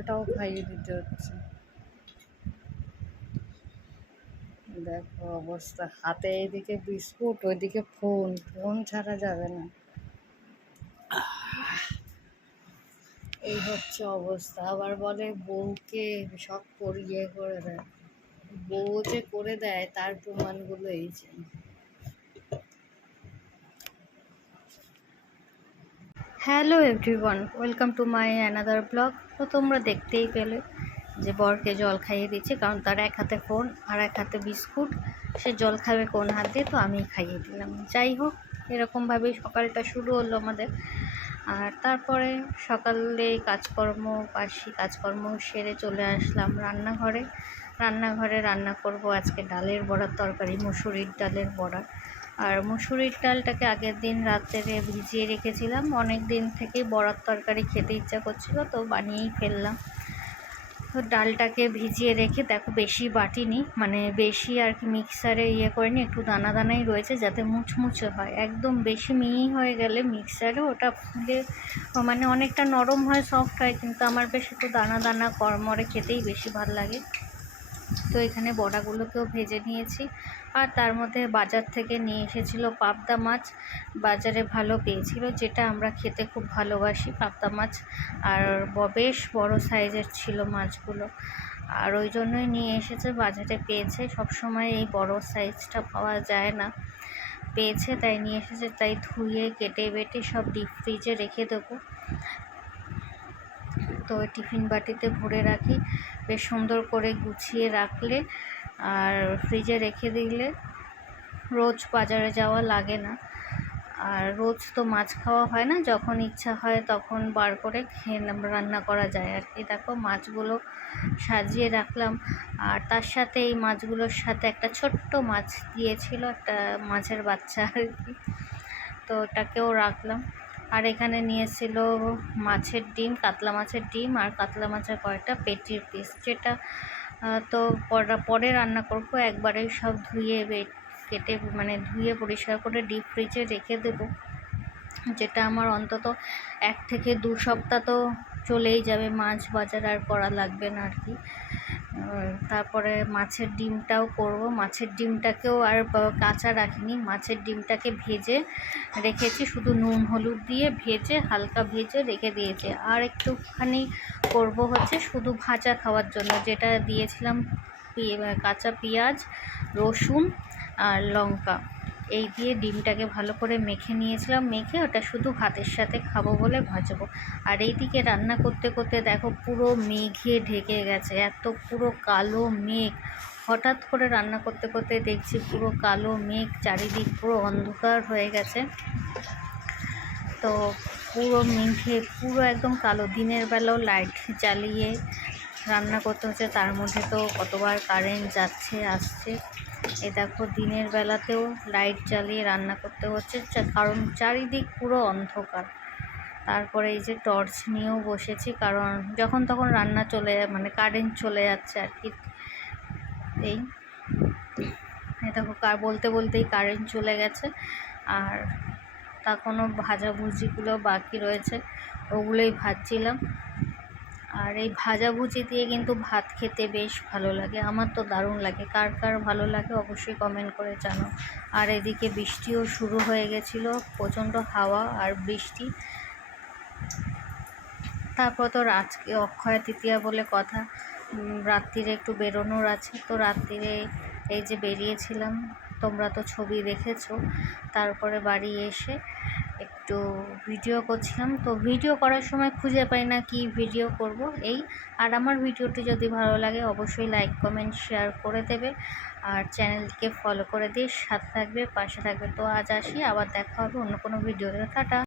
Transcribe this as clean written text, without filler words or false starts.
জলটাও খাইয়ে দিতে হচ্ছে। দেখো অবস্থা, হাতে এইদিকে বিস্কুট, ওইদিকে ফোন, ফোন ছাড়া যাবে না। এই হচ্ছে অবস্থা। আবার বলে বউকে সব করিয়ে করে দেয়। বউ যে করে দেয় তার প্রমাণগুলো এই যে। Hello everyone, welcome to my another blog. তো তোমরা দেখতেই পেলে যে বরকে জল খাইয়ে দিচ্ছে, কারণ তার এক হাতে ফোন আর এক হাতে বিস্কুট। সে জল খাবে কোন হাত দিয়ে, তো আমি খাইয়ে দিলাম। যাই হোক, এরকমভাবেই সকালটা শুরু হলো আমাদের। আর তারপরে সকালে বাসি কাজকর্ম সেরে চলে আসলাম রান্নাঘরে রান্না করব আজকে ডালের বড়ার তরকারি, মুসুরির ডালের বড়া। আর মুসুরির ডালটাকে আগের দিন রাত্রে ভিজিয়ে রেখেছিলাম। অনেক দিন থেকেই বড়ার তরকারি খেতে ইচ্ছা করছিল, তো বানিয়েই ফেললাম। তো ডালটাকে ভিজিয়ে রেখে দেখো, বেশি বাটিনি, মানে বেশি আর কি মিক্সারে করিনি, একটু দানা দানাই রয়েছে যাতে মুচমুচে হয়। একদম বেশি মিহি হয়ে গেলে মিক্সারে ওটা ফুলে মানে অনেকটা নরম হয়, সফট হয়, কিন্তু আমার বেশ একটু দানা দানা কড়মড়ে খেতেই বেশি ভালো লাগে। তো এখানে বড়াগুলোকেও ভেজে নিয়েছি। আর তার মধ্যে বাজার থেকে নিয়ে এসেছিল পাবদা মাছ। বাজারে ভালো পেয়েছিল, যেটা আমরা খেতে খুব ভালোবাসি পাবদা মাছ। আর বেশ বড় সাইজের ছিল মাছগুলো, আর ওই জন্যই নিয়ে এসেছে। বাজারে পেয়েছে, সব সময় এই বড় সাইজটা পাওয়া যায় না, পেয়েছে তাই নিয়ে এসেছে। তাই ধুয়ে কেটে বেটে সব ডিপ ফ্রিজে রেখে দেবো। তো টিফিন বাটিতে ভরে রাখি, বেশ সুন্দর করে গুছিয়ে রাখলে আর ফ্রিজে রেখে দিলে রোজ বাজারে যাওয়া লাগে না। আর রোজ তো মাছ খাওয়া হয় না, যখন ইচ্ছা হয় তখন বার করে রান্না করা যায় আর কি। দেখো মাছগুলো সাজিয়ে রাখলাম। আর তার সাথে এই মাছগুলোর সাথে একটা ছোট্ট মাছ দিয়েছিল, একটা মাছের বাচ্চা আর কি, তো ওটাকেও রাখলাম। আর এখানে নিয়েছিল মাছের ডিম, কাতলা মাছের ডিম, আর কাতলা মাছের কয়েকটা পেটির পিস, যেটা তো পরে রান্না করবো। একবারেই সব ধুয়ে কেটে মানে ধুয়ে পরিষ্কার করে ডিপ ফ্রিজে রেখে দেবো, যেটা আমার অন্তত 1 থেকে 2 সপ্তাহ তো চলেই যাবে, মাছ বাজার আর করা লাগবে না আর কি। তারপরে মাছের ডিমটাও করব। মাছের ডিমটাকেও আর কাঁচা রাখিনি, মাছের ডিমটাকে ভেজে রেখেছি, শুধু নুন হলুদ দিয়ে ভেজে হালকা ভেজে রেখে দিয়েছি। আর একটুখানি করব হচ্ছে শুধু ভাজা খাওয়ার জন্য, যেটা দিয়েছিলাম কাঁচা পেঁয়াজ, রসুন আর লঙ্কা, এই দিয়ে ডিমটাকে ভালো করে মেখে নিয়েছিলাম। মেখে ওটা শুধু ভাতের সাথে খাবো বলে ভাজবো। আর এইদিকে রান্না করতে করতে দেখো পুরো মেঘে ঢেকে গেছে, এত পুরো কালো মেঘ। হঠাৎ করে রান্না করতে করতে দেখছি পুরো কালো মেঘ, চারিদিক পুরো অন্ধকার হয়ে গেছে। তো পুরো মেঘে পুরো একদম কালো। দিনের বেলাও লাইট জ্বালিয়ে রান্না করতে হচ্ছে, তার মধ্যে তো কতবার কারেন্ট যাচ্ছে আসছে। এ দেখো দিনের বেলাতেও লাইট জ্বালিয়ে রান্না করতে হচ্ছে, কারণ চারিদিক পুরো অন্ধকার। তারপরে এই যে টর্চ নিয়েও বসেছি, কারণ যখন তখন রান্না মানে কারেন্ট চলে যাচ্ছে আর কি। এই দেখো বলতে বলতেই কারেন্ট চলে গেছে। আর তখনও ভাজাভুজিগুলো বাকি রয়েছে, ওগুলোই ভাজছিলাম। আর এই ভাজাভুজি দিয়ে কিন্তু ভাত খেতে বেশ ভালো লাগে, আমার তো দারুণ লাগে। কার কার ভালো লাগে অবশ্যই কমেন্ট করে জানো। আর এদিকে বৃষ্টিও শুরু হয়ে গেছিলো, প্রচণ্ড হাওয়া আর বৃষ্টি। তারপর তো আজকে অক্ষয় তৃতীয়া বলে কথা, রাত্রিরে একটু বেরোনোর আছে, তো রাত্রিরে এই যে বেরিয়েছিলাম, তোমরা তো ছবি দেখেছো। তারপরে বাড়ি এসে একটু ভিডিও করছিলাম, তো ভিডিও করার সময় খুঁজে পাই না কি ভিডিও করব এই। আর আমার ভিডিওটি যদি ভালো লাগে অবশ্যই লাইক কমেন্ট শেয়ার করে দেবে, আর চ্যানেলটিকে ফলো করে দিয়ে সাথে থাকবে, পাশে থাকবে। তো আজ আসি, আবার দেখা হবে অন্য কোনো ভিডিওতে। টাটা।